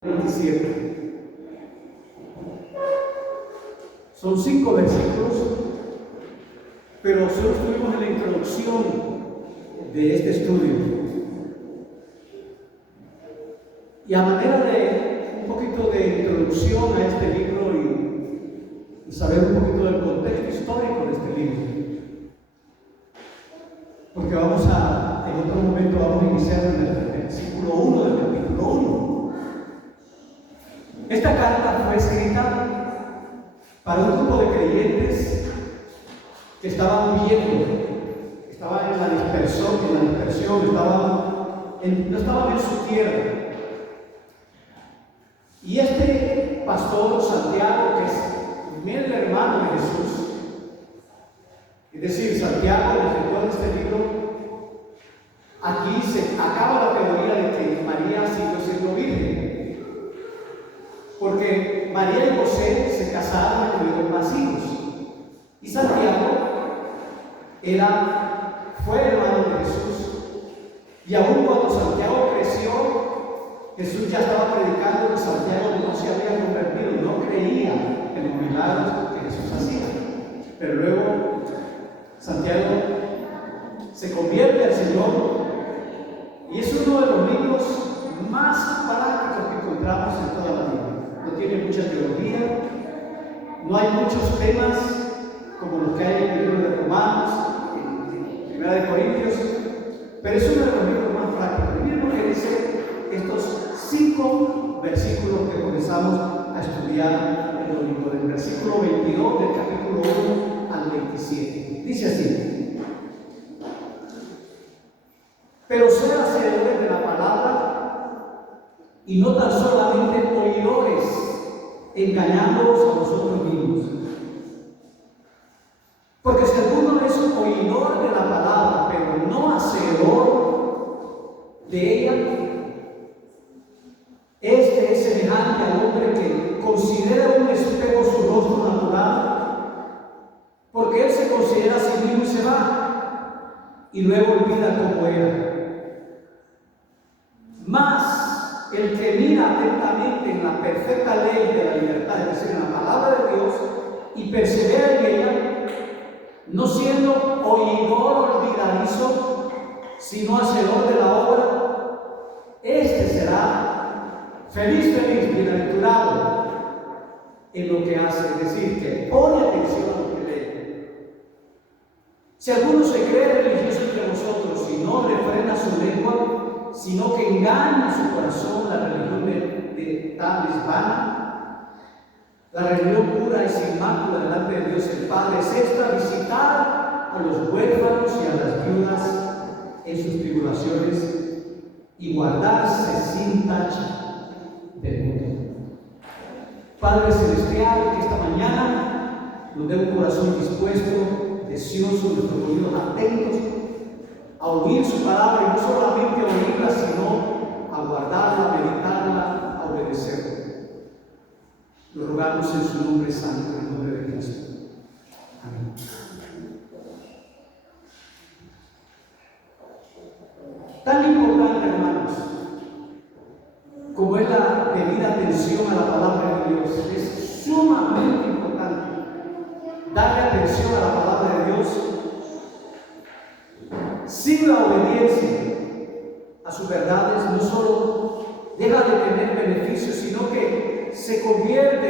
27. Son 5 versículos, pero solo estuvimos en la introducción de este estudio. Y a manera de un poquito de introducción a este libro y saber un poquito del contexto histórico de este libro, porque en otro momento vamos a iniciar en el versículo 1 del capítulo 1. Esta carta fue escrita para un grupo de creyentes que estaban huyendo, estaban en la dispersión, no estaban en su tierra. Y este pastor Santiago, que es también el hermano de Jesús, es decir, Santiago, el escritor de este libro, aquí se acaba la teoría de que María siguió siendo virgen, porque María y José se casaron y tuvieron más hijos, y Santiago fue hermano de Jesús, y aún cuando Santiago creció, Jesús ya estaba predicando que Santiago no se había convertido, no creía en los milagros que Jesús hacía. Pero luego Santiago se convierte al Señor y es uno de los libros más prácticos que encontramos en toda la Biblia. No tiene mucha teología, no hay muchos temas como los que hay en el libro de Romanos, en Primera de Corintios, pero es uno de los libros más prácticos. Miren lo que dice estos 5 versículos que comenzamos a estudiar el domingo, del versículo 22 del capítulo 1 al 27. Dice así: pero sean hacedores de la palabra y no tan solamente oidores, engañándoos a vosotros mismos. Porque si alguno es oidor de la palabra, pero no hacedor de ella, este es semejante al hombre que considera un espejo su rostro natural, porque él se considera a sí mismo y se va, y luego olvida cómo era. Mas el que mira atentamente en la perfecta ley de la libertad, es decir, en la palabra de Dios, y persevera en ella, no siendo oidor olvidadizo, sino hacedor de la obra, este será feliz, bienaventurado en lo que hace, es decir, que pone atención a lo que lee. Si alguno se cree religioso entre vosotros y no refrena su lengua, sino que engaña su corazón, la religión de tal es vana. La religión pura y sin mácula delante de Dios el Padre es esta: visitar a los huérfanos y a las viudas en sus tribulaciones y guardarse sin tacha del mundo. Padre celestial, que esta mañana nos dé un corazón dispuesto, deseoso, nuestros oídos atentos a oír su palabra, y no solamente a oírla, sino a guardarla, a meditarla, a obedecerla. Lo rogamos en su nombre santo, en el nombre de Cristo. Amén. Tan importante, hermanos, como es la debida atención a la palabra de Dios, es sumamente importante darle atención a la palabra de Dios. Sin la obediencia a sus verdades, no solo deja de tener beneficios, sino que se convierte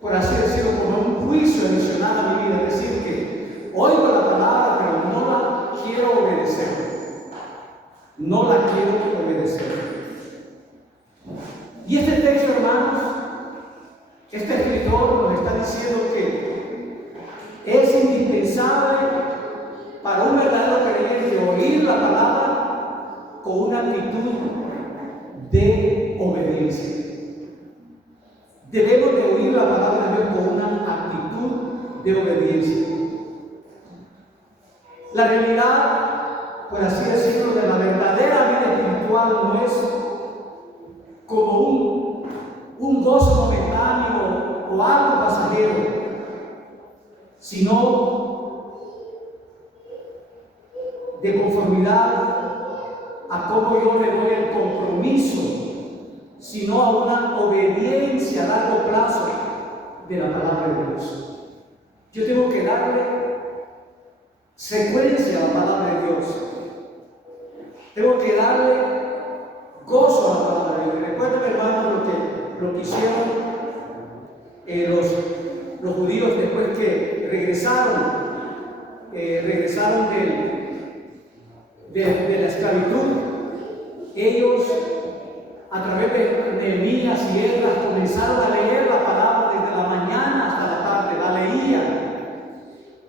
por así decirlo, como un juicio adicional a mi vida. Es decir, que oigo la palabra, pero no la quiero obedecer. No la quiero obedecer. Y este texto, hermanos, este escritor nos está diciendo que es indispensable para un verdadero creyente oír la palabra con una actitud de obediencia. Debemos de oír la palabra de Dios con una actitud de obediencia. La realidad, por así decirlo, de la verdadera vida espiritual no es como un gozo momentáneo o algo pasajero, sino de conformidad a cómo yo le doy el compromiso sino a una obediencia a largo plazo de la palabra de Dios. Yo tengo que darle secuencia a la palabra de Dios. Tengo que darle gozo a la palabra de Dios. Recuerden, hermanos, lo que hicieron los judíos después que regresaron de la esclavitud. Ellos, a través de Nehemías y Esdras, comenzaron a leer la palabra desde la mañana hasta la tarde, la leían.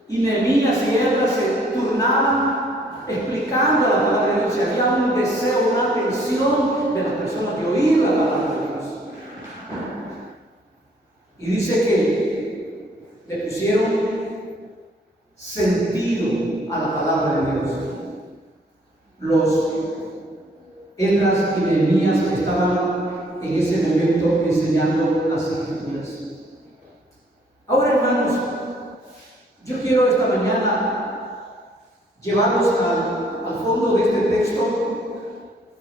Y Nehemías y Esdras se turnaban explicando la palabra de Dios. Y había un deseo, una atención de las personas de oír la palabra de Dios. Y dice que le pusieron sentido a la palabra de Dios. Los Esdras y Nehemías que estaban en ese momento enseñando las Escrituras. Ahora, hermanos, yo quiero esta mañana llevarlos al fondo de este texto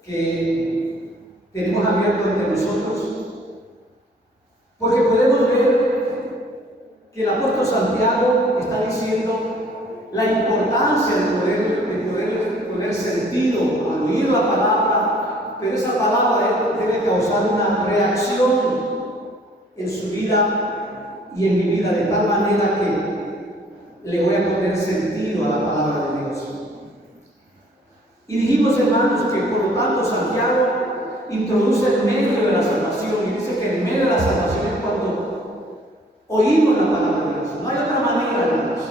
que tenemos abierto ante nosotros, porque podemos ver que el apóstol Santiago está diciendo la importancia de poner sentido al oír la palabra, pero esa palabra debe causar una reacción en su vida y en mi vida, de tal manera que le voy a poner sentido a la palabra de Dios. Y dijimos, hermanos, que por lo tanto Santiago introduce el medio de la salvación y dice que el medio de la salvación es cuando oímos la palabra de Dios. No hay otra manera, hermanos.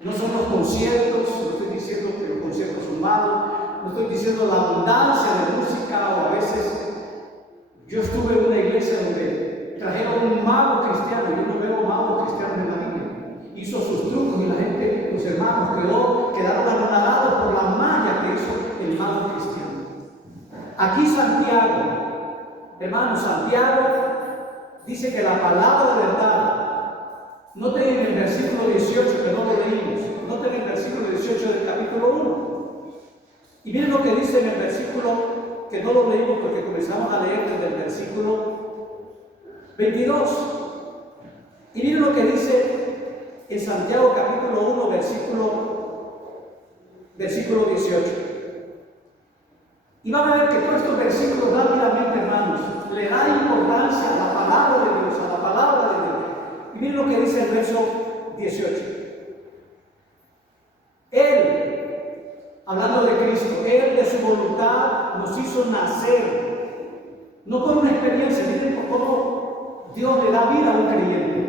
No son los conciertos, no estoy diciendo que los conciertos son malos, no estoy diciendo la abundancia de música, o a veces yo estuve en una iglesia donde trajeron un mago cristiano. Yo no veo magos cristianos en la Biblia. Hizo sus trucos y la gente, los hermanos, quedaron anonadados por la magia que hizo el mago cristiano. Aquí Santiago, hermanos, Santiago dice que la palabra de verdad, noten en el versículo 18 que no lo leímos, noten en el versículo 18 del capítulo 1. Y miren lo que dice en el versículo, que no lo leímos porque comenzamos a leer desde el versículo 22. Y miren lo que dice en Santiago capítulo 1, versículo 18. Y van a ver que todos estos versículos rápidamente, hermanos, le da importancia a la palabra de Dios, a la palabra de Dios. Y miren lo que dice el verso 18. Él, hablando de Cristo, Él de su voluntad nos hizo nacer, no por una experiencia, miren cómo Dios le da vida a un creyente.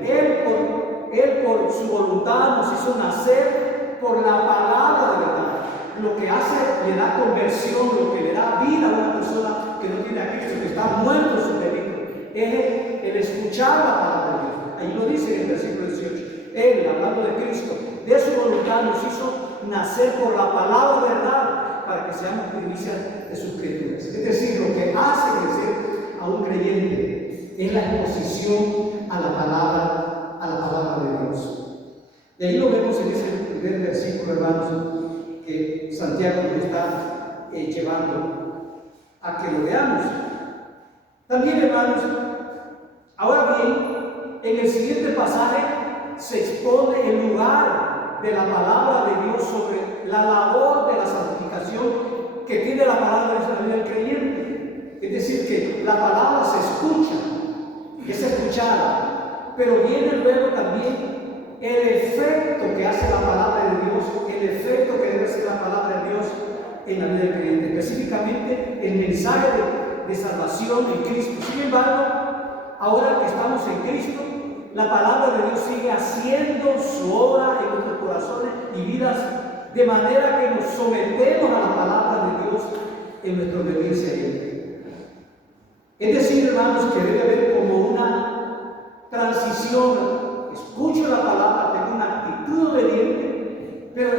Él por su voluntad nos hizo nacer por la palabra de verdad. Lo que hace, le da conversión, lo que le da vida a una persona que no tiene a Cristo, que está muerto en su delito, es el escuchar la palabra de Dios. Ahí lo dice en el versículo 18. Él, hablando de Cristo, de su voluntad nos hizo nacer por la palabra de verdad, para que seamos primicias de sus criaturas. Es decir, lo que hace crecer a un creyente es la exposición a la palabra de Dios. Y ahí lo vemos en ese primer versículo, hermanos, que Santiago nos está llevando a que lo veamos. También, hermanos, ahora bien, en el siguiente pasaje se expone el lugar de la palabra de Dios sobre la labor de la santificación que tiene la palabra de Dios en la vida del creyente. Es decir, que la palabra se escucha, es escuchada, pero viene luego también el efecto que hace la palabra de Dios, el efecto que debe hacer la palabra de Dios en la vida del creyente, específicamente el mensaje de salvación en Cristo. Sin embargo, ahora que estamos en Cristo, la palabra de Dios sigue haciendo su obra en nuestros corazones y vidas, de manera que nos sometemos a la palabra de Dios en nuestra obediencia a Él. Es decir, hermanos, que debe haber como una transición. Escucho la palabra, tengo una actitud obediente, pero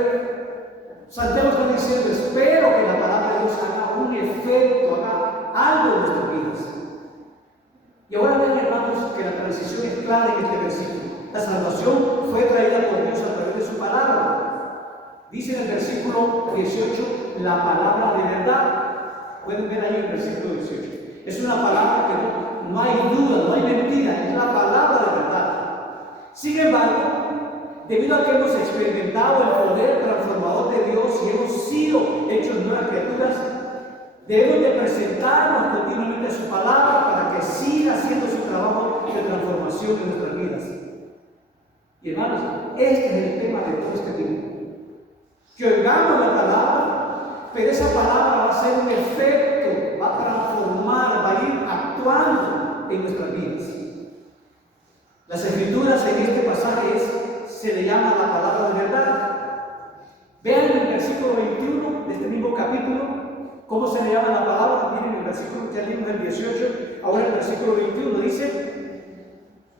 Santiago está diciendo, espero que la palabra de Dios haga un efecto, haga algo en nuestras vidas. Y ahora ven, hermanos, que la transición es clara en este versículo. La salvación fue traída por Dios a través de su palabra. Dice en el versículo 18, la palabra de verdad. Pueden ver ahí el versículo 18. Es una palabra que no hay duda, no hay mentira, es la palabra de verdad. Sin embargo, debido a que hemos experimentado el poder transformador de Dios y hemos sido hechos nuevas criaturas, debemos de presentarnos continuamente a su palabra para que siga haciendo su trabajo de transformación en nuestras vidas. Y hermanos, este es el tema de todo este tiempo. Que oigamos la palabra, pero esa palabra va a ser un efecto, va a transformar, va a ir actuando en nuestras vidas. Las escrituras en este pasaje se le llama la palabra de verdad. Vean en el versículo 21 de este mismo capítulo cómo se le llama la palabra. Miren el versículo que ya leímos el 18, ahora el versículo 21 dice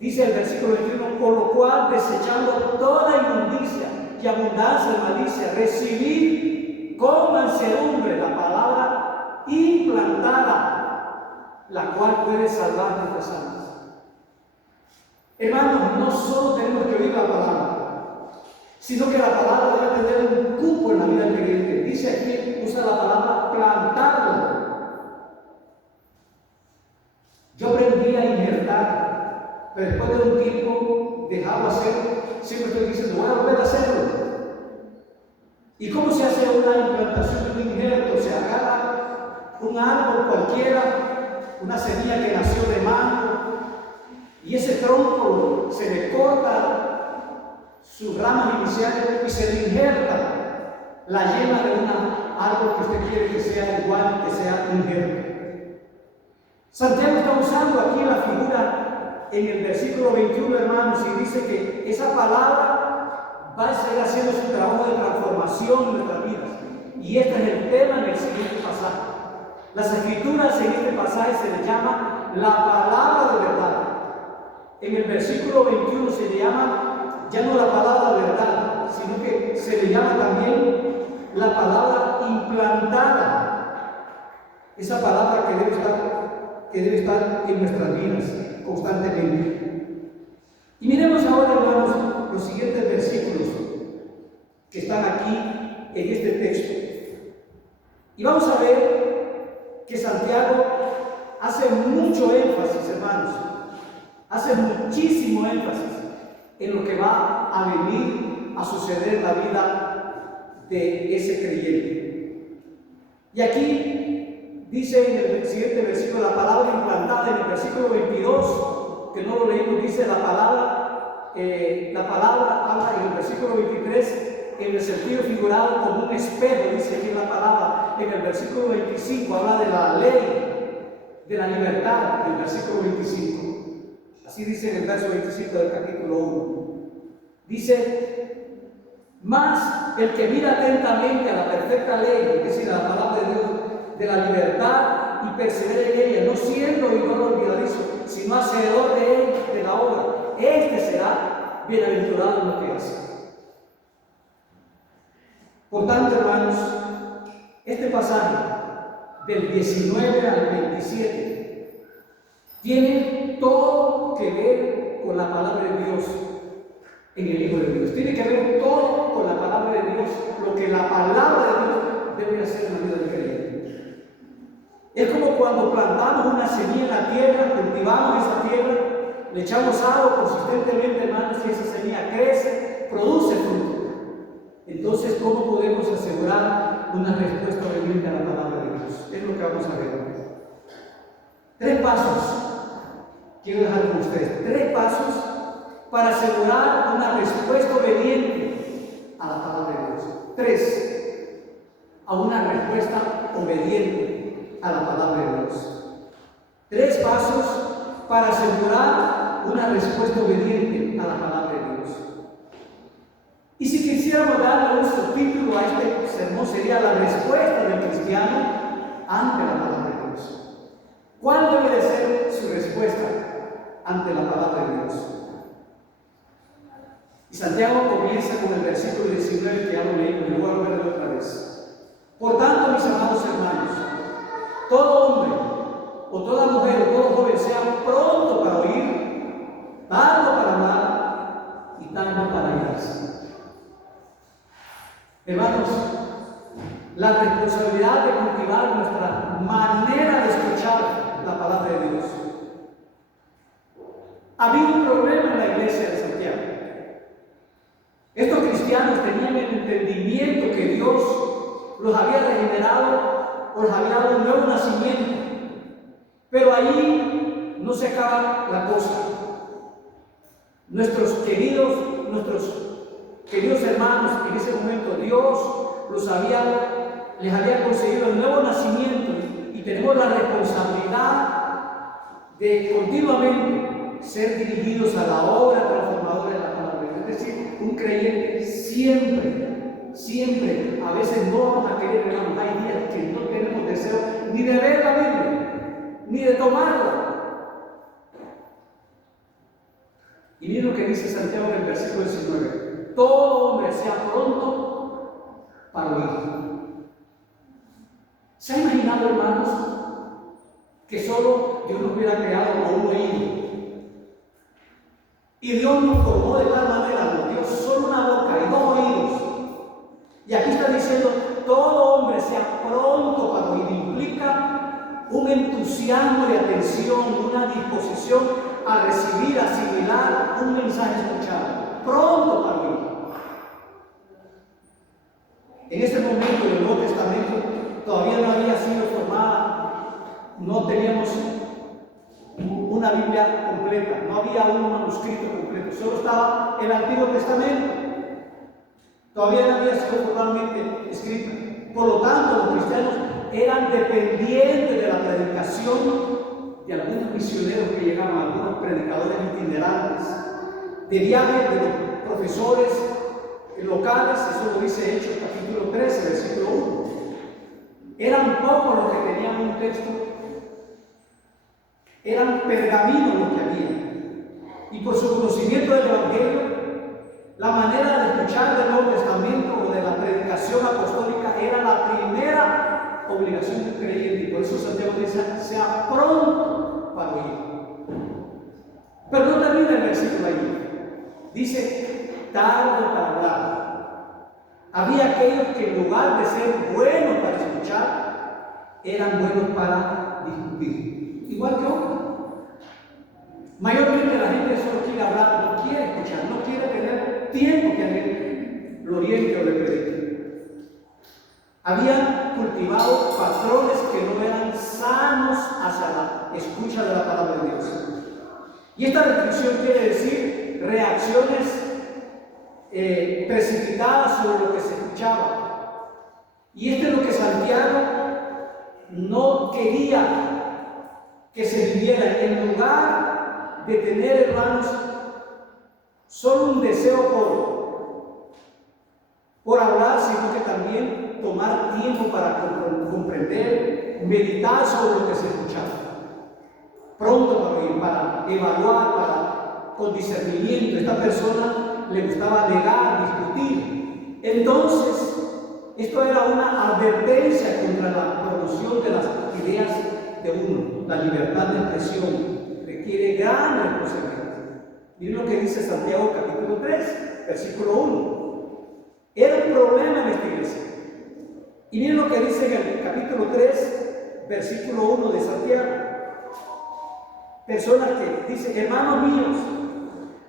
el versículo 21, por lo cual desechando toda inmundicia y abundancia de malicia, recibid con mansedumbre la palabra implantada, la cual puede salvar nuestras almas. Hermanos, no solo tenemos que oír la palabra, sino que la palabra debe tener un cupo en la vida del creyente. Dice aquí, usa la palabra plantarlo. Yo aprendí a injertar, pero después de un tiempo dejarlo hacer, siempre estoy diciendo, voy a volver a hacerlo. ¿Y cómo se hace una implantación de un injerto? Se agarra un árbol cualquiera, una semilla que nació de mango, y ese tronco se le corta sus ramas iniciales y se le injerta la yema de un árbol que usted quiere que sea igual, que sea injerto. Santiago está usando aquí la figura en el versículo 21, hermanos, y dice que esa palabra va a seguir haciendo su trabajo de transformación en nuestras vidas. Y este es el tema en el siguiente pasaje. Las escrituras en este pasaje se le llama la palabra de verdad. En el versículo 21 se le llama ya no la palabra de verdad, sino que se le llama también la palabra implantada. Esa palabra que debe estar en nuestras vidas constantemente. Y miremos ahora, hermanos, los siguientes versículos que están aquí en este texto. Y vamos a ver que Santiago hace mucho énfasis, hermanos, hace muchísimo énfasis en lo que va a venir a suceder en la vida de ese creyente. Y aquí dice en el siguiente versículo la palabra implantada. En el versículo 22, que no lo leímos, dice la palabra habla en el versículo 23 en el sentido figurado como un espejo, dice aquí la palabra. En el versículo 25 habla de la ley, de la libertad, en el versículo 25. Así dice en el verso 25 del capítulo 1. Dice, mas el que mira atentamente a la perfecta ley, es decir, a la palabra de Dios, de la libertad, y persevera en ella, no siendo oidor olvidadizo, sino hacedor de la obra, este será bienaventurado en lo que hace. Por tanto, hermanos, este pasaje del 19 al 27 tiene todo que ver con la palabra de Dios en el Hijo de Dios. Tiene que ver todo con la palabra de Dios, lo que la palabra de Dios debe hacer en la vida del creyente. Es como cuando plantamos una semilla en la tierra, cultivamos esa tierra, le echamos agua consistentemente, hermanos, y esa semilla crece, produce fruto. Entonces, ¿cómo podemos asegurar una respuesta obediente a la palabra de Dios? Es lo que vamos a ver. 3 pasos quiero dejar con ustedes. 3 pasos para asegurar una respuesta obediente a la palabra de Dios. 3. A una respuesta obediente a la palabra de Dios. 3 pasos para asegurar una respuesta obediente a la palabra de Dios. Y si quisiéramos darle un subtítulo a este sermón, sería la respuesta del cristiano ante la palabra de Dios. ¿Cuál debe de ser su respuesta ante la palabra de Dios? Y Santiago comienza con el versículo 19 que ya lo leímos, y lo voy a volver otra vez. Por tanto, mis amados hermanos, todo hombre, o toda mujer, o todo joven, sea pronto para oír, tardo para hablar y tardo para irse. Hermanos, la responsabilidad de cultivar nuestra manera de escuchar la palabra de Dios. Había un problema en la iglesia de Santiago. Estos cristianos tenían el entendimiento que Dios los había regenerado o les había dado un nuevo nacimiento. Pero ahí no se acaba la cosa. Nuestros queridos hermanos, en ese momento Dios les había conseguido el nuevo nacimiento y tenemos la responsabilidad de continuamente ser dirigidos a la obra transformadora de la palabra. Es decir, un creyente siempre, a veces no vamos a querer, hermanos, hay días que no tenemos deseo ni de ver la Biblia, ni de tomarla. Y miren lo que dice Santiago en el versículo 19: todo hombre sea pronto para oír. ¿Se ha imaginado, hermanos, que solo Dios nos hubiera creado con un oído? Y Dios nos formó de tal manera, nos dio solo una boca y 2 oídos. Y aquí está diciendo, todo hombre sea pronto para oír. Implica un entusiasmo de atención, una disposición a recibir, a asimilar un mensaje escuchado. Pronto para oír. En ese momento del Nuevo Testamento todavía no había sido formada, no teníamos una Biblia completa, no había un manuscrito completo, solo estaba el Antiguo Testamento. Todavía no había sido formalmente escrita. Por lo tanto, los cristianos eran dependientes de la predicación de algunos misioneros que llegaban, algunos predicadores itinerantes, de viajes de los profesores locales. Eso lo dice Hechos capítulo 13, versículo 1. Eran pocos los que tenían un texto, eran pergaminos los que había. Y por su conocimiento del Evangelio, la manera de escuchar del Nuevo Testamento o de la predicación apostólica era la primera obligación del creyente. Y por eso Santiago dice, sea pronto para oír. Pero no termina el versículo ahí. Dice, tarde para hablar. Había aquellos que en lugar de ser buenos para escuchar, eran buenos para discutir. Igual que hoy. Mayormente la gente solo quiere hablar, no quiere escuchar, no quiere tener tiempo que alguien lo oriente o le predique. Habían cultivado patrones que no eran sanos hacia la escucha de la palabra de Dios. Y esta descripción quiere decir reacciones precipitadas sobre lo que se escuchaba. Y esto es lo que Santiago no quería que se viviera. En lugar de tener, hermanos, solo un deseo por hablar, sino que también tomar tiempo para comprender, meditar sobre lo que se escuchaba. Pronto para oír, para evaluar, con discernimiento. Esta persona le gustaba negar, discutir. Entonces, esto era una advertencia contra la promoción de las ideas de uno. La libertad de expresión requiere gran responsabilidad. Miren lo que dice Santiago capítulo 3, versículo 1. Era un problema en esta iglesia. Y miren lo que dice en el capítulo 3, versículo 1 de Santiago. Personas que dicen, hermanos míos,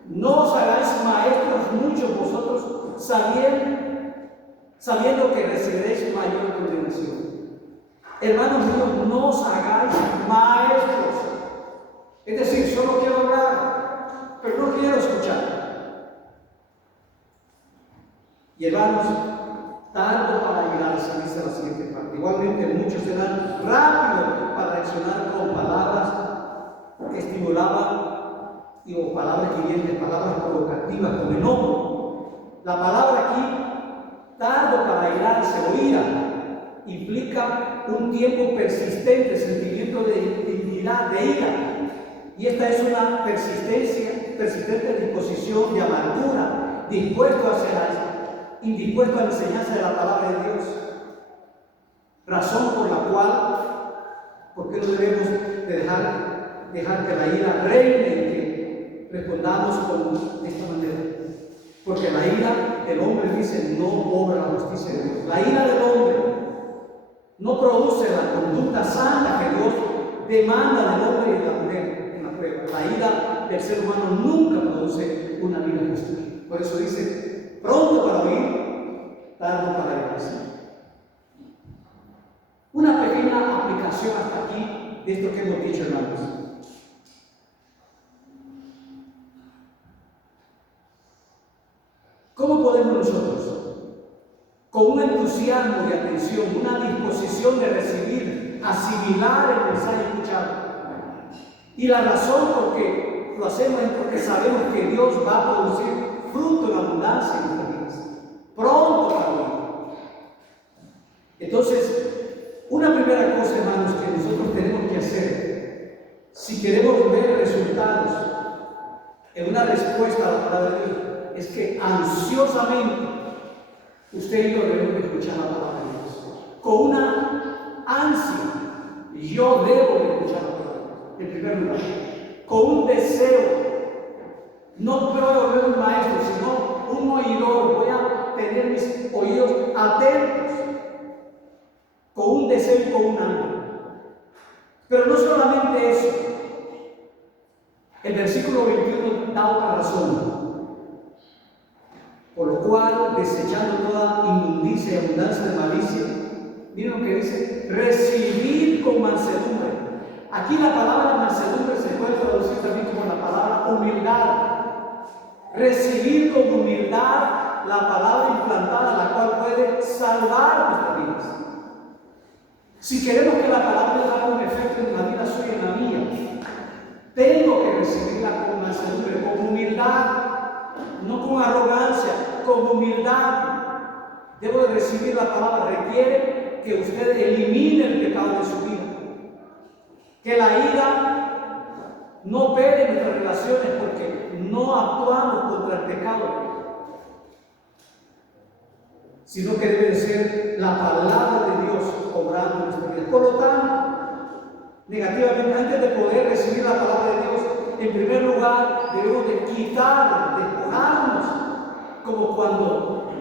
no os hagáis maestros muchos vosotros, sabiendo que recibiréis mayor condenación. Hermanos míos, no os hagáis maestros. Es decir, solo quiero hablar, pero no quiero escuchar. Y hermanos, tardo para llegar a dice la siguiente parte. Igualmente, muchos serán rápidos para reaccionar con palabras que estimulaban o palabras hirientes, palabras provocativas, con enojo. La palabra aquí, tardo para airarse o ira, implica un tiempo persistente, sentimiento de indignidad, de ira. Y esta es una persistente disposición de amargura, indispuesto a la enseñanza de la palabra de Dios. Razón por la cual, ¿por qué no debemos de dejar que la ira reine y que respondamos de esta manera? Porque la ira del hombre, dice, no obra la justicia de Dios. La ira del hombre no produce la conducta santa que Dios demanda del hombre y de la mujer una prueba. La ira del ser humano nunca produce una vida justa. Por eso dice, pronto para oír, tardo para irse. Una pequeña aplicación hasta aquí de esto que hemos dicho, hermanos. ¿Cómo podemos nosotros, con un entusiasmo de atención, una disposición de recibir, asimilar el mensaje escuchado? Y la razón por que lo hacemos es porque sabemos que Dios va a producir fruto en abundancia en nuestras vidas. Pronto para hoy. Entonces, una primera cosa, hermanos, que nosotros tenemos que hacer, si queremos ver resultados en una respuesta a la palabra de Dios, es que ansiosamente usted y yo debemos escuchar la palabra de Dios. Con una ansia, yo debo de escuchar la palabra de Dios, en primer lugar. Con un deseo. No puedo ver un maestro, sino un oidor. Voy a tener mis oídos atentos. Con un deseo y con un hambre. Pero no solamente eso. El versículo 21 da otra razón. Por lo cual, desechando toda inmundicia y abundancia de malicia, miren lo que dice, recibir con mansedumbre. Aquí la palabra mansedumbre se puede traducir también como la palabra humildad. Recibir con humildad la palabra implantada, la cual puede salvar nuestras vidas. Si queremos que la palabra haga un efecto en la vida suya y en la mía, tengo que recibirla con mansedumbre, con humildad, no con arrogancia, con humildad. Debo de recibir la palabra. Requiere que usted elimine el pecado de su vida. Que la ira no opere en nuestras relaciones porque no actuamos contra el pecado, sino que debe de ser la palabra de Dios obrando en nuestra vida. Por lo tanto, negativamente, antes de poder recibir la palabra de Dios, en primer lugar debemos de quitar, despojarnos, como cuando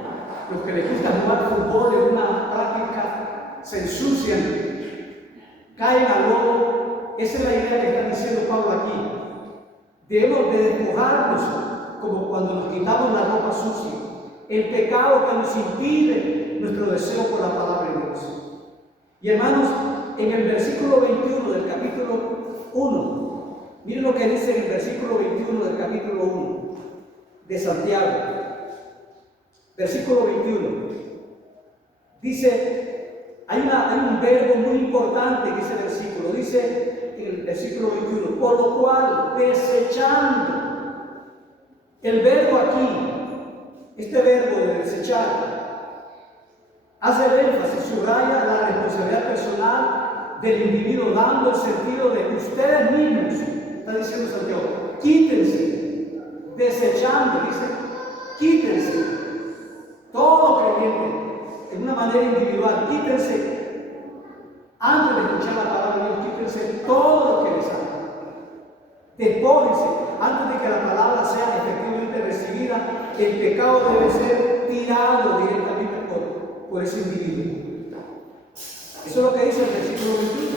los que les gusta jugar fútbol en una práctica se ensucian, caen al lodo. Esa es la idea que está diciendo Pablo aquí. Debemos de despojarnos, como cuando nos quitamos la ropa sucia, el pecado que nos impide nuestro deseo por la palabra de Dios. Y hermanos, en el versículo 21 del capítulo 1, miren lo que dice en el versículo 21 del capítulo 1 de Santiago. Versículo 21. Dice, hay un verbo muy importante en ese versículo. Dice en el versículo 21, por lo cual, desechando. El verbo aquí, este verbo de desechar, hace el énfasis, subraya la responsabilidad personal del individuo, dando el sentido de que ustedes mismos, está diciendo Santiago, quítense, desechando, dice, quítense, todo creyente, en una manera individual, quítense, antes de escuchar la palabra de Dios, quítense todo lo que les haga. Despójense, antes de que la palabra sea efectivamente recibida, el pecado debe ser tirado directamente por ese individuo. Eso es lo que dice el versículo 21.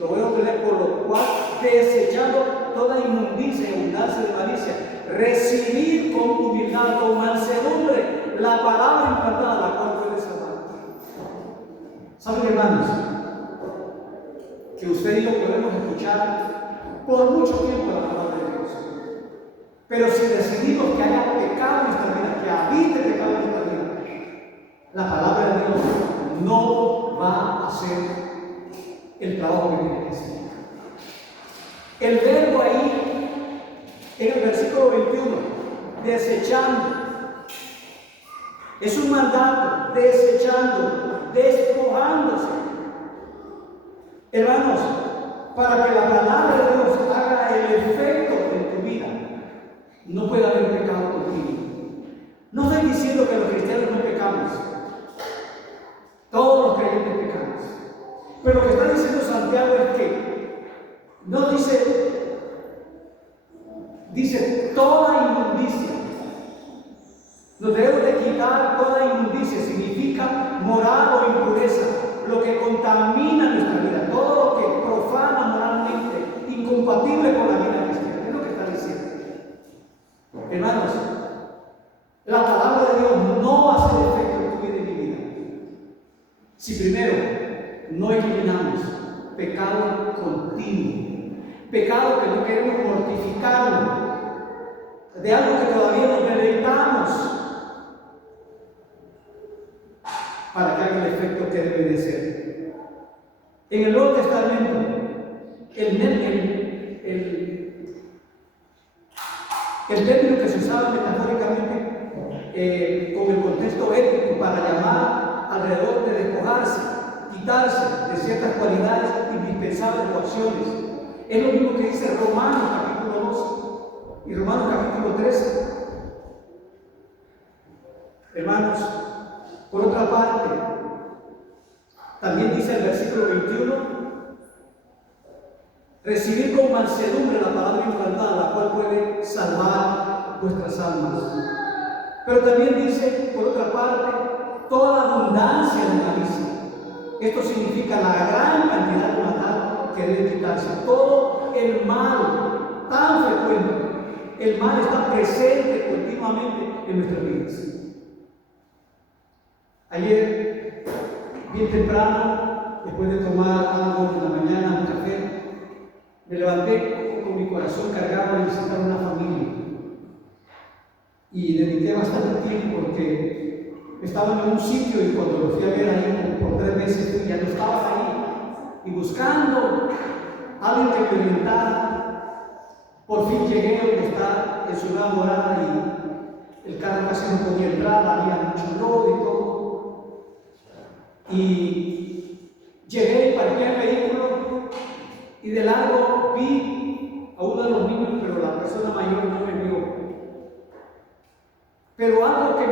Lo voy a leer, por lo cual, desechando toda inmundicia y abundancia de malicia, recibir con humildad, con mansedumbre, la palabra implantada, la cual puede salvar. ¿Saben, hermanos? Que usted y yo podemos escuchar por mucho tiempo la palabra de Dios. Pero si decidimos que haya pecado en nuestra vida, que habite pecado en nuestra vida, la palabra de Dios no va a hacer el trabajo que tiene que hacer. El verbo ahí, en el versículo 21, desechando, es un mandato, desechando, despojándose. Hermanos, para que la palabra de Dios haga el efecto en tu vida, no puede haber pecado contigo. No estoy diciendo que los cristianos no pecamos. Todos los creyentes pecamos. Pero lo que está diciendo Santiago es que no dice toda inmundicia. Nos debemos de quitar toda inmundicia. Significa moral o impureza, lo que contamina nuestra vida, todo lo que profana moralmente incompatible con la vida cristiana. Es lo que está diciendo. Hermanos, la palabra de Dios no va a hacer efecto en tu vida y mi vida si primero no eliminamos pecado continuo, pecado que no queremos mortificarlo, de algo que todavía nos deleitamos, para que haga el efecto que debe de ser. En el Nuevo Testamento, el término que se usaba metafóricamente con el contexto ético para llamar alrededor de despojarse, quitarse de ciertas cualidades indispensables o acciones, es lo mismo que dice Romanos capítulo 12 y Romanos capítulo 13. Hermanos, por otra parte, también dice el versículo 21, recibir con mansedumbre la palabra implantada, la cual puede salvar vuestras almas. Pero también dice, por otra parte, toda abundancia de malicia. Esto significa la gran cantidad de maldad que debe quitarse. Todo el mal tan frecuente, el mal está presente continuamente en nuestras vidas. Ayer, bien temprano, después de tomar algo en la mañana, un café, me levanté con mi corazón cargado de visitar una familia. Y dediqué bastante tiempo porque estaban en un sitio y cuando lo fui a ver ahí por 3 meses ya no estaban ahí. Y buscando a alguien que me orientara, por fin llegué donde está en su nueva morada y el carro casi no podía entrar, había mucho lodo y todo. Y llegué y parqué el vehículo y de largo vi a uno de los niños, pero la persona mayor no me vio. Pero algo que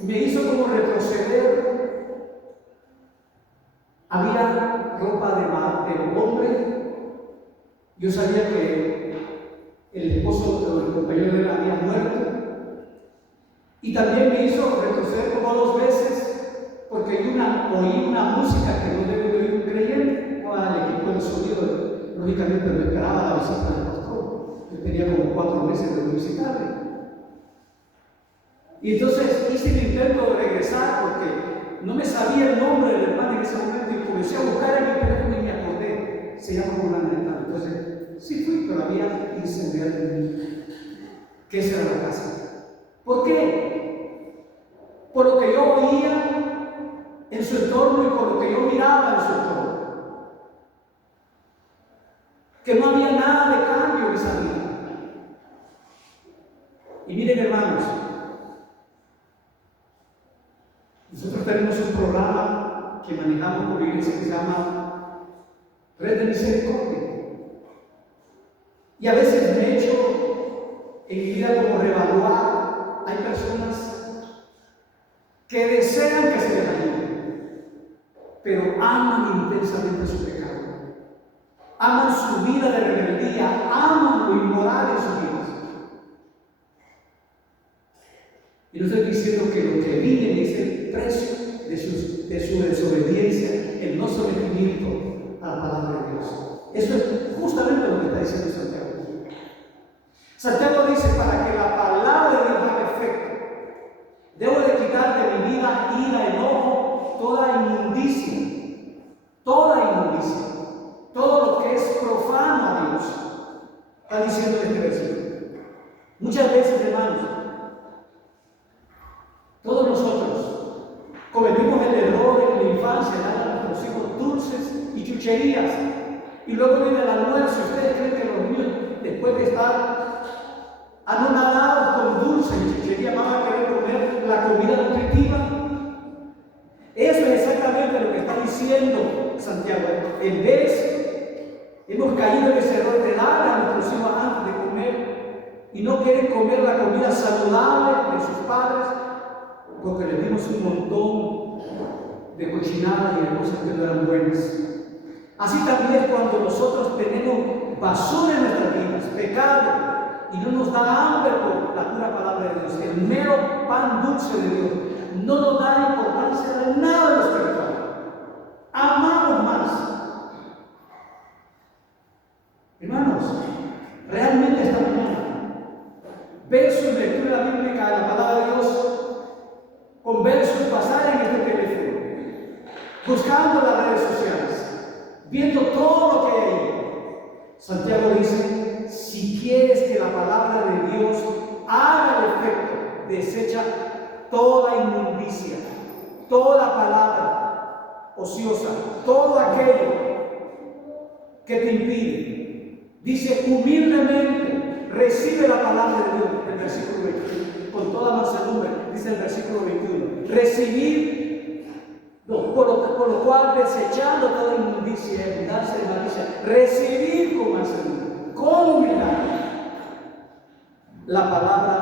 me hizo como retroceder, había ropa de hombre. Yo sabía que el esposo o el compañero de él había muerto. Y también me hizo retroceder como 2 veces porque oí una música que no debe de oír un creyente. Estaba el equipo de sonido, lógicamente no esperaba la visita del pastor. Yo tenía como 4 meses de no visitarle. Y entonces hice el intento de regresar porque no me sabía el nombre del hermano en ese momento y comencé a buscar en mi teléfono y me acordé. Se llama Julián. Entonces, sí fui, pero había incendiado que esa era la casa. ¿Por qué? Por lo que yo oía en su entorno y por lo que yo miraba en su entorno. Que no había nada de cambio en esa vida. Y miren, hermanos, nosotros tenemos un programa que manejamos por la iglesia que se llama Red de Misericordia. Y a veces me he hecho en mi vida como reevaluar. Hay personas que desean que se les ayude, pero aman intensamente su pecado. Aman su vida de rebeldía, aman lo inmoral en sus vidas. Y no estoy diciendo que lo que viven es el precio de su desobediencia, el no sometimiento a la palabra de Dios. Eso es justamente lo que está diciendo Santiago. Santiago dice, para que la palabra de Dios haga efecto, debo de quitar de mi vida ira, enojo, toda inmundicia, todo lo que es profano a Dios. Está diciendo este versículo. Muchas veces, hermanos, todos nosotros cometimos el error en la infancia de dar a nuestros hijos dulces y chucherías. Y luego viene el almuerzo. ¿Ustedes creen que los niños, después de estar anonadados con dulces y chucherías, van a querer comer la comida nutritiva? Eso es exactamente lo que está diciendo Santiago. En vez, hemos caído en ese error de dar a nuestros hijos antes de comer y no quieren comer la comida saludable de sus padres, porque le dimos un montón de cochinadas y de cosas que no eran buenas. Así también es cuando nosotros tenemos basura en nuestras vidas, pecado, y no nos da hambre por la pura palabra de Dios, el mero pan dulce de Dios, no nos da importancia de nada de lo espiritual. Amamos más. Hermanos, la Biblia, la palabra de Dios, con versos, pasar en este teléfono, buscando las redes sociales, viendo todo lo que hay ahí. Santiago dice, si quieres que la palabra de Dios haga el efecto, desecha toda inmundicia, toda palabra ociosa, todo aquello que te impide. Dice, humildemente recibe la palabra de Dios, el versículo 21, con toda mansedumbre, dice el versículo 21. Recibir, por lo cual, desechando toda inmundicia y abundancia de malicia, recibir con mansedumbre, con humildad, la palabra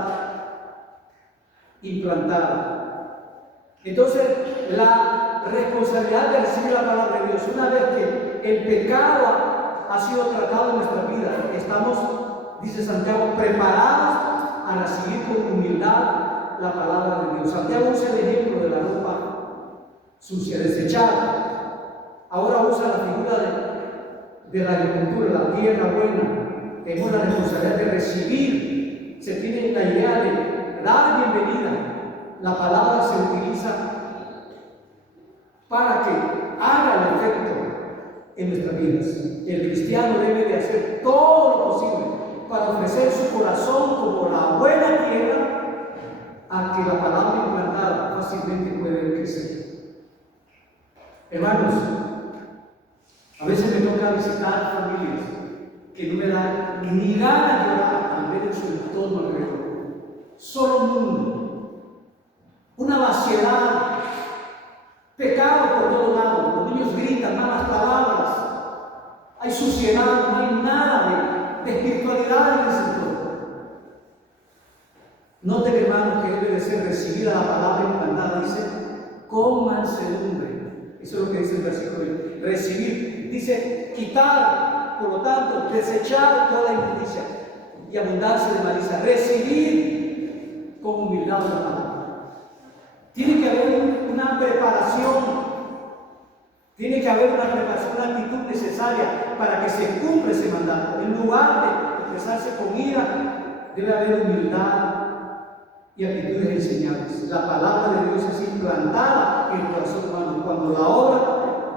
implantada. Entonces, la responsabilidad de recibir la palabra de Dios, una vez que el pecado ha sido tratado en nuestra vida, estamos, dice Santiago, preparados a recibir con humildad la palabra de Dios. Santiago usa el ejemplo de la ropa sucia, desechada. Ahora usa la figura de la agricultura, la tierra buena. Tenemos la responsabilidad de recibir. Se tiene la idea de dar bienvenida. La palabra se utiliza para que haga el efecto en nuestras vidas. El cristiano debe de hacer todo lo posible para ofrecer su corazón como la buena tierra a que la palabra implantada fácilmente puede crecer. Hermanos, a veces me toca visitar familias que no me dan ni ganas de llorar al ver en su entorno alrededor. Solo mundo, una vaciedad, pecado por todos lados, los niños gritan malas palabras, hay suciedad, no hay nada de espiritualidad en ese entorno. Noten, hermanos, que debe de ser recibida la palabra implantada, dice, con mansedumbre. Eso es lo que dice el versículo 20. Recibir, dice, quitar, por lo tanto, desechar toda injusticia y abundancia de malicia. Recibir con humildad la palabra. Tiene que haber una preparación, tiene que haber una preparación, una actitud necesaria para que se cumpla ese mandato. En lugar de expresarse con ira, debe haber humildad y actitudes enseñables. La palabra de Dios es implantada en el corazón humano cuando la obra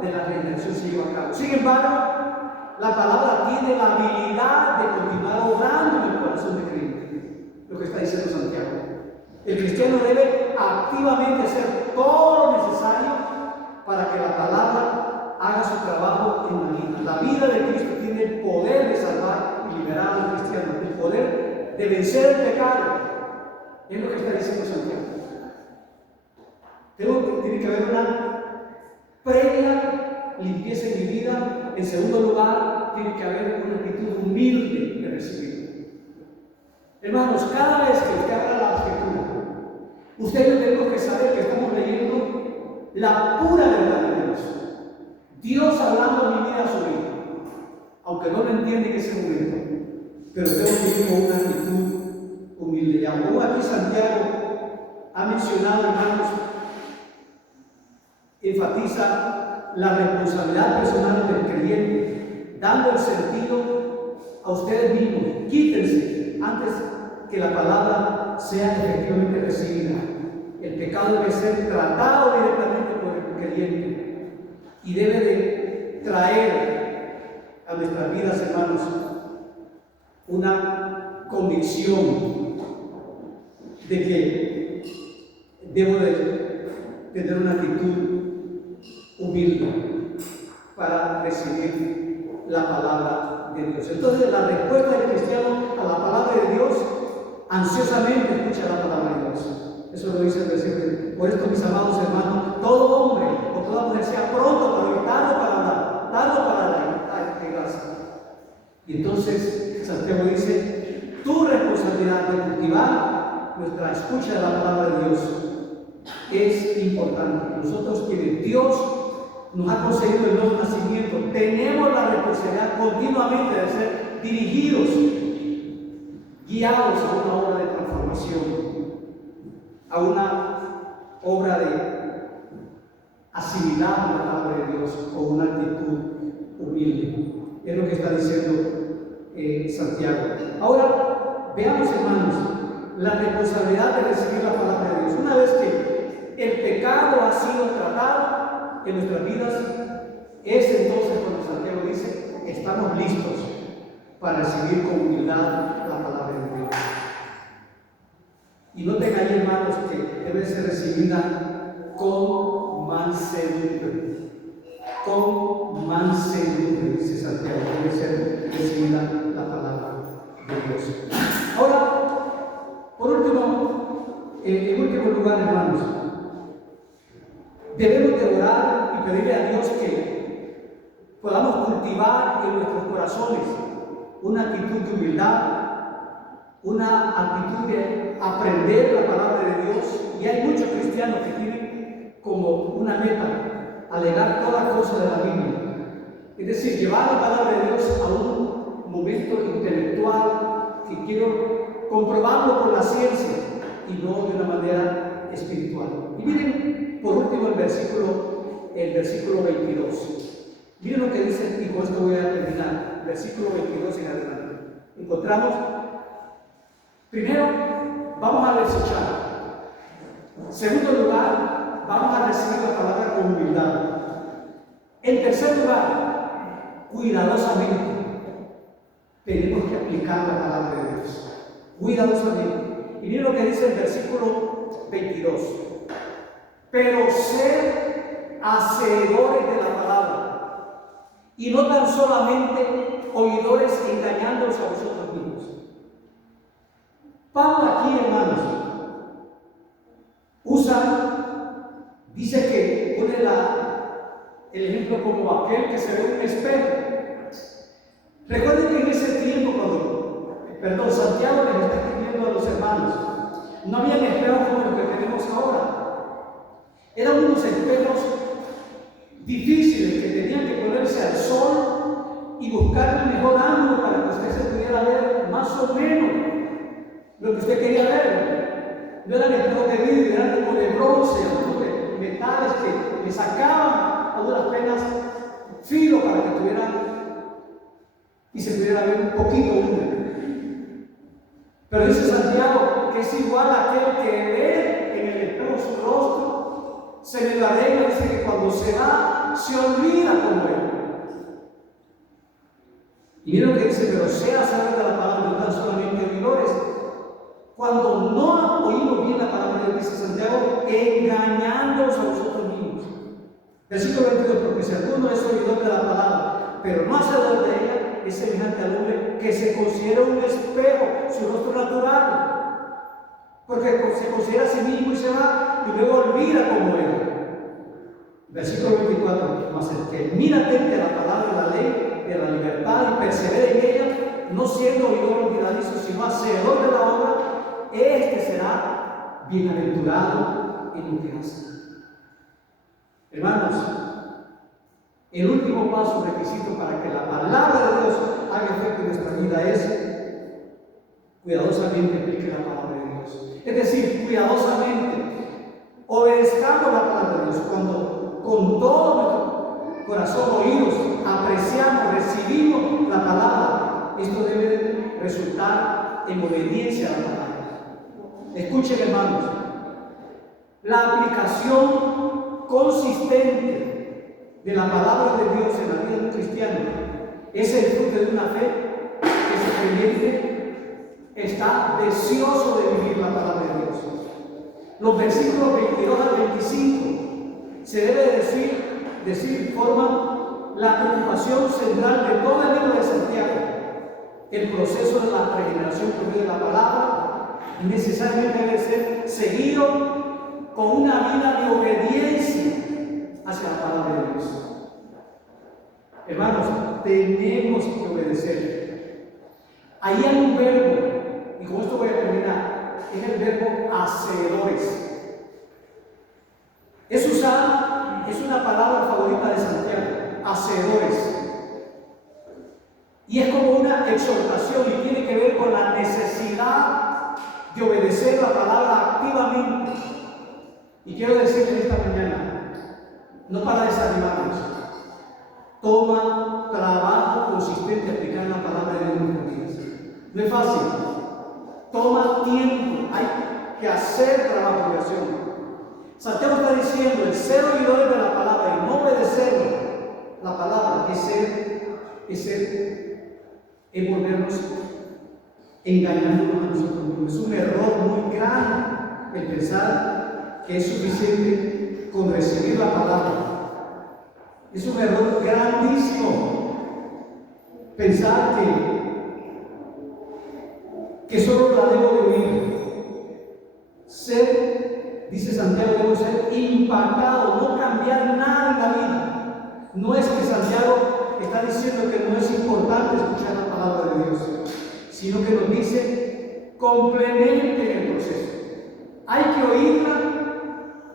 de la redención se lleva a cabo. Sin embargo, la palabra tiene la habilidad de continuar obrando en el corazón del creyente, lo que está diciendo Santiago. El cristiano debe activamente hacer todo lo necesario para que la palabra haga su trabajo en la vida. La vida de Cristo tiene el poder de salvar y liberar al cristiano, el poder de vencer el pecado. Es lo que está diciendo Santiago. Tiene que haber una previa limpieza en mi vida. En segundo lugar, tiene que haber una actitud humilde de recibir. Hermanos, cada vez que usted abra la escritura, ustedes tenemos que saber que estamos leyendo la pura verdad de Dios. Dios hablando en mi vida a su vida, aunque no lo entiende en ese momento, pero tengo que ir con una actitud humilde. Y aún aquí Santiago ha mencionado, hermanos, enfatiza la responsabilidad personal del creyente, dando el sentido a ustedes mismos. Quítense antes que la palabra sea efectivamente recibida. El pecado debe ser tratado directamente por el creyente y debe de traer a nuestras vidas, hermanos, una convicción de que debo de tener una actitud humilde para recibir la palabra de Dios. Entonces, la respuesta del cristiano a la palabra de Dios, ansiosamente escucha la palabra de Dios. Eso lo dice el versículo. Por esto, mis amados hermanos, todo hombre o toda mujer sea pronto para oír, tardo para hablar, tardo para dar gracia. Y entonces, Santiago dice, tu responsabilidad de cultivar nuestra escucha de la palabra de Dios es importante. Nosotros, quienes Dios nos ha concedido el nuevo nacimiento, tenemos la responsabilidad continuamente de ser dirigidos, guiados a una obra de transformación, a una obra de asimilar la palabra de Dios con una actitud humilde. Es lo que está diciendo Santiago. Ahora, veamos, hermanos, la responsabilidad de recibir la palabra de Dios. Una vez que el pecado ha sido tratado en nuestras vidas, es entonces cuando Santiago dice, estamos listos para recibir con humildad la palabra de Dios. Y noten ahí, hermanos, que debe ser recibida con mansedumbre. Con mansedumbre, dice Santiago, debe ser recibida la palabra de Dios. Ahora, por último, en último lugar, hermanos, debemos de orar y pedirle a Dios que podamos cultivar en nuestros corazones una actitud de humildad, una actitud de aprender la palabra de Dios. Y hay muchos cristianos que tienen como una meta alegar toda cosa de la Biblia, es decir, llevar la palabra de Dios a un momento intelectual que quiero comprobarlo con la ciencia y no de una manera espiritual. Y miren por último el versículo 22. Miren lo que dice, y con esto voy a terminar, versículo 22 en adelante. Encontramos, primero, vamos a desechar. En segundo lugar, vamos a recibir la palabra con humildad. En tercer lugar, cuidadosamente, tenemos que aplicar la palabra de Dios. Cuidadosamente. Y miren lo que dice el versículo 22. Pero ser hacedores de la palabra, y no tan solamente oidores engañándolos a vosotros mismos. Pablo aquí, hermanos, dice que pone el ejemplo como aquel que se ve en un espejo. Recuerden que en ese tiempo, Santiago les está escribiendo a los hermanos, no había espejos como los que tenemos ahora. Eran unos espejos difíciles que tenían que ponerse al sol y buscar el mejor ángulo para que usted se pudiera ver más o menos lo que usted quería ver. No eran espejos de vidrio, eran como de bronce, de metales que le sacaban a duras penas filo para que tuvieran y se pudiera ver un poquito húmedo. Pero dice Santiago que es igual a aquel que ve en el espejo su rostro, se le arregla, dice que cuando se va, se olvida como él. Y miren lo que dice, pero sea saber de la palabra, no tan solamente oidores. Cuando no oímos bien la palabra de Dios, dice Santiago, engañándoos a vosotros mismos. Versículo 22, porque si alguno es oidor de la palabra, pero no hacedor de ella, es semejante al hombre que se considera un espejo, su rostro natural. Porque se considera a sí mismo y se va, y luego olvida como él. Versículo 24, más el que mira atente a la palabra de la ley, de la libertad, y persevera en ella, no siendo oidor olvidadizo, sino hacedor de la obra, este será bienaventurado en lo que hace. Hermanos, el último paso requisito para que la palabra de Dios haga efecto en nuestra vida es cuidadosamente aplique la palabra de Dios. Es decir, cuidadosamente obedezcamos la palabra de Dios. Cuando con todo nuestro corazón oídos, apreciamos, recibimos la palabra, esto debe resultar en obediencia a la palabra. Escuchen, hermanos, la aplicación consistente de la palabra de Dios en la vida de un cristiano es el fruto de una fe que ese creyente está deseoso de vivir la palabra de Dios. Los versículos 22 al 25 se debe decir forman la preocupación central de todo el libro de Santiago. El proceso de la regeneración por medio de la palabra necesariamente debe ser seguido con una vida de obediencia hacia la palabra de Dios. Hermanos, tenemos que obedecer. Ahí hay un verbo, y con esto voy a terminar, es el verbo hacedores. Es una palabra favorita de Santiago, hacedores. Y es como una exhortación y tiene que ver con la necesidad de obedecer la palabra activamente. Y quiero decirles esta mañana, no para desanimarnos, toma trabajo consistente aplicar la palabra de Dios en nuestras vidas. No es fácil. toma tiempo, hay que hacer trabajo de oración. Santiago está diciendo, el ser oidores de la palabra y no obedecer la palabra es volvernos engañándonos a nosotros mismos. Es un error muy grande el pensar que es suficiente con recibir la palabra. Es un error grandísimo pensar que solo la debo de oír. Dice Santiago, debo ser impactado, no cambiar nada en la vida. No es que Santiago está diciendo que no es importante escuchar la palabra de Dios, sino que nos dice, complementen el proceso. Hay que oírla,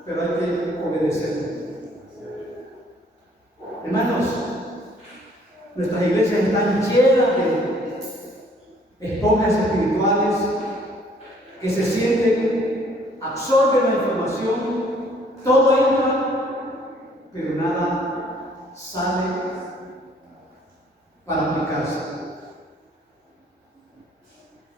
pero hay que obedecerla. Hermanos, nuestras iglesias están llenas de esponjas espirituales que se sienten, absorben la información, todo entra, pero nada sale para aplicarse.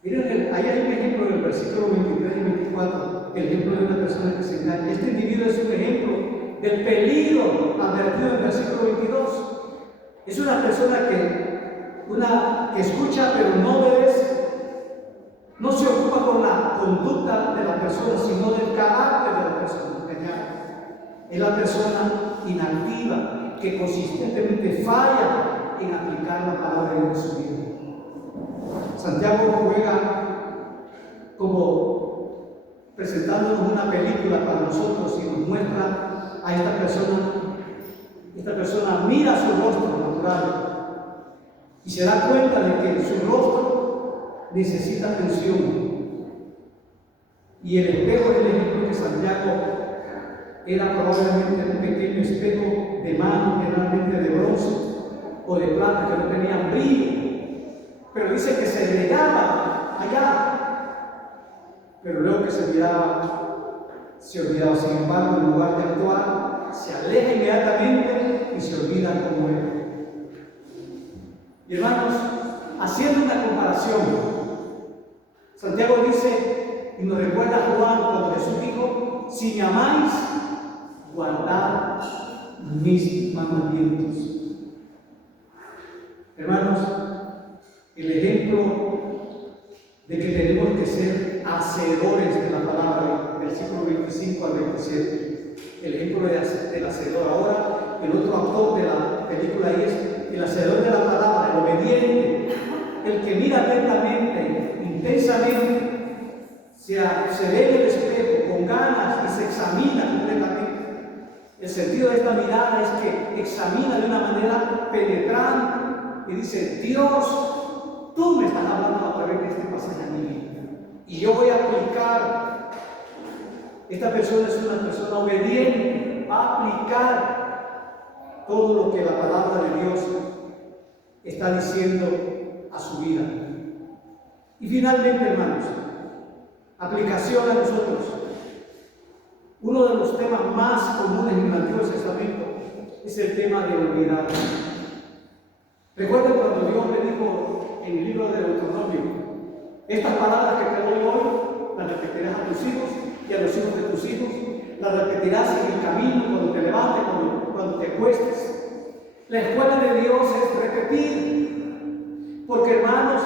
Miren, ahí hay un ejemplo en el versículo 23 y 24, el ejemplo de una persona que se engaña. Este individuo es un ejemplo del peligro advertido en el versículo 22. Es una persona que escucha pero no obedece. No se ocupa con la conducta de la persona, sino del carácter de la persona engañada. Es la persona inactiva que consistentemente falla en aplicar la palabra de Dios en su vida. Santiago juega como presentándonos una película para nosotros y nos muestra a esta persona. Esta persona mira su rostro natural y se da cuenta de que su rostro necesita atención. Y el espejo del ejemplo de Santiago era probablemente un pequeño espejo de mano, generalmente de bronce o de plata, que no tenía brillo. Pero dice que se miraba allá, pero luego que se miraba, se olvidaba. Sin embargo, en lugar de actuar, se aleja inmediatamente y se olvida como él. Y hermanos, haciendo una comparación, Santiago dice y nos recuerda a Juan cuando Jesús dijo: si me amáis, guardad mis mandamientos. Hermanos, el ejemplo de que tenemos que ser hacedores de la palabra, versículo 25 al 27. El ejemplo del hacedor. Ahora, el otro actor de la película es el hacedor de la palabra, el obediente, el que mira atentamente, intensamente, se ve en el espejo con ganas y se examina completamente. El sentido de esta mirada es que examina de una manera penetrante y dice: Dios, tú me estás hablando a través de este pasaje a mi vida y yo voy a aplicar. Esta persona es una persona obediente, va a aplicar todo lo que la palabra de Dios está diciendo a su vida. Y finalmente, hermanos, aplicación a nosotros. Uno de los temas más comunes en el Antiguo Testamento es el tema de olvidar. Recuerden cuando Dios le dijo en el libro de Deuteronomio: estas palabras que te doy hoy las repetirás a tus hijos y a los hijos de tus hijos, las repetirás en el camino, cuando te levantes, cuando te acuestes. La escuela de Dios es repetir, porque hermanos,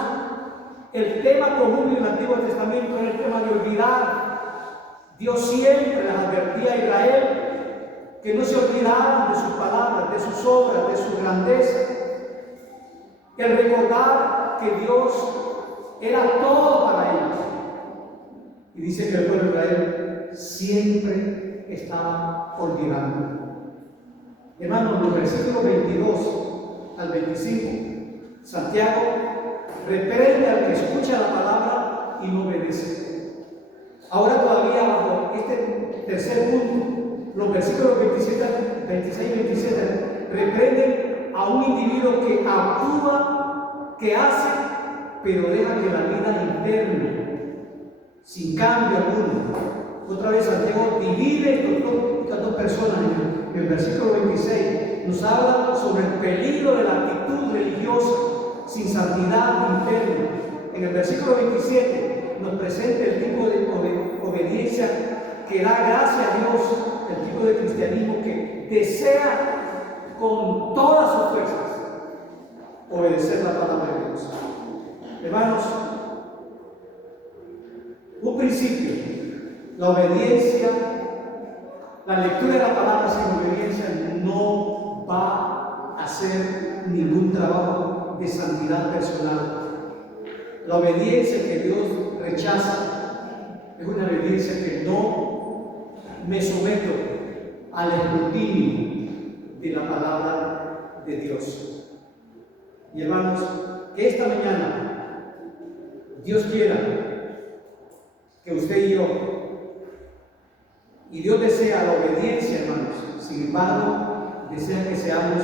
el tema común en el Antiguo Testamento era el tema de olvidar. Dios siempre les advertía a Israel que no se olvidaran de sus palabras, de sus obras, de su grandeza. El recordar que Dios era todo para ellos. Y dice que el pueblo de Israel siempre estaba olvidando. Hermanos, los versículos 22 al 25, Santiago reprende al que escucha la palabra y no obedece. Ahora todavía bajo este tercer punto, los versículos 26 y 27 reprenden a un individuo que actúa, que hace, pero deja que la vida interna sin cambio alguno. Otra vez Santiago divide estas dos personas. En el versículo 26 nos habla sobre el peligro de la actitud religiosa sin santidad interna. En el versículo 27 nos presente el tipo de obediencia que da gracia a Dios, el tipo de cristianismo que desea con todas sus fuerzas obedecer la palabra de Dios. Hermanos, un principio, la obediencia, la lectura de la palabra sin obediencia no va a hacer ningún trabajo de santidad personal. La obediencia que Dios rechaza es una obediencia que no me someto al escrutinio de la palabra de Dios. Y hermanos, que esta mañana Dios quiera que usted y yo, y Dios desea la obediencia, hermanos, sin embargo, desea que seamos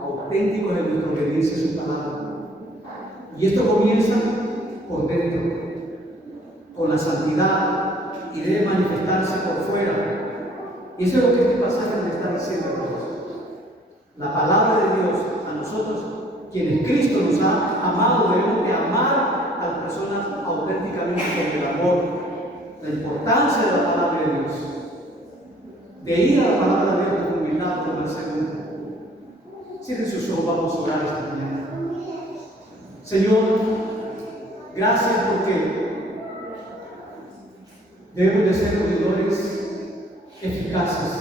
auténticos en nuestra obediencia a su palabra. Y esto comienza por dentro, con la santidad, y debe manifestarse por fuera. Y eso es lo que este pasaje nos está diciendo, hermanos. La palabra de Dios a nosotros, quienes Cristo nos ha amado, debemos de amar a las personas auténticamente con el amor, la importancia de la palabra de Dios, de ir a la palabra de Dios con humildad, con mansedumbre. Cierren sus ojos, vamos a orar esta mañana. Señor, gracias porque debemos de ser oidores eficaces,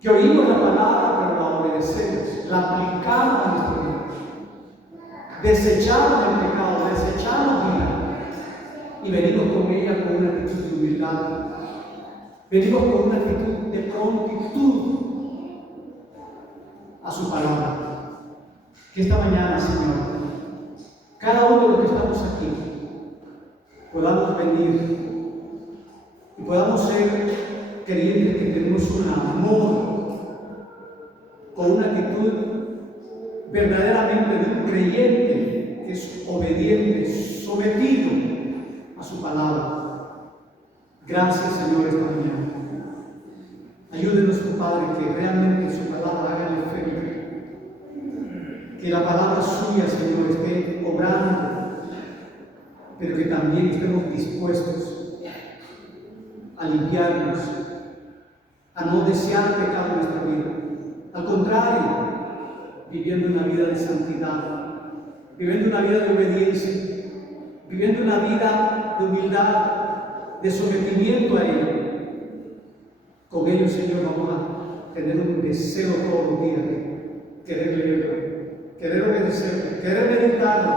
que oímos la palabra pero la obedecemos, la aplicamos a nuestra vida, desechamos el pecado, desechamos vida y venimos con ella con una actitud de humildad, venimos con una actitud de prontitud a su palabra. Que esta mañana, Señor, cada uno de los que estamos aquí podamos venir y podamos ser creyentes que tenemos un amor con una actitud verdaderamente de un creyente que es obediente, sometido a su palabra. Gracias, Señor, esta mañana. Ayúdenos, Padre, que realmente su palabra haga el efecto, que la palabra suya, Señor, esté obrando, pero que también estemos dispuestos a limpiarnos, a no desear pecado en nuestra vida. Al contrario, viviendo una vida de santidad, viviendo una vida de obediencia, viviendo una vida de humildad, de sometimiento a Él. Con ello, Señor, vamos a tener un deseo todos los días de querer leerlo, querer obedecerlo, querer meditarlo,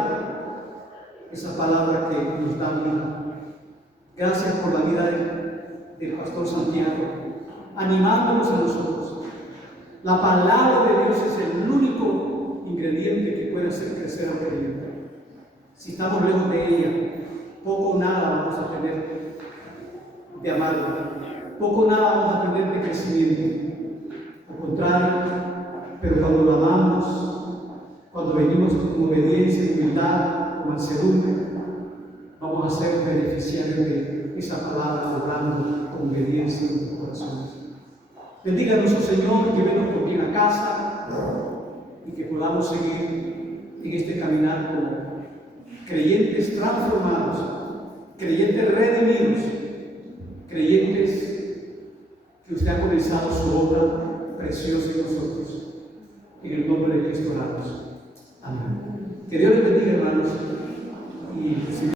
esa palabra que nos da vida. Gracias por la vida del pastor Santiago, animándonos a nosotros. La palabra de Dios es el único ingrediente que puede hacer crecer al creyente. Si estamos lejos de ella, poco o nada vamos a tener de amarlo, poco o nada vamos a tener de crecimiento. Al contrario, pero cuando lo amamos, cuando venimos con obediencia, humildad, con mansedumbre, vamos a ser beneficiarios de esa palabra, obrando con obediencia en nuestros corazones. Bendiga a nuestro Señor, que venga por bien a casa y que podamos seguir en este caminar como creyentes transformados, creyentes redimidos, creyentes que usted ha comenzado su obra preciosa en nosotros. En el nombre de Cristo oramos. Amén. Que Dios les bendiga, hermanos. Y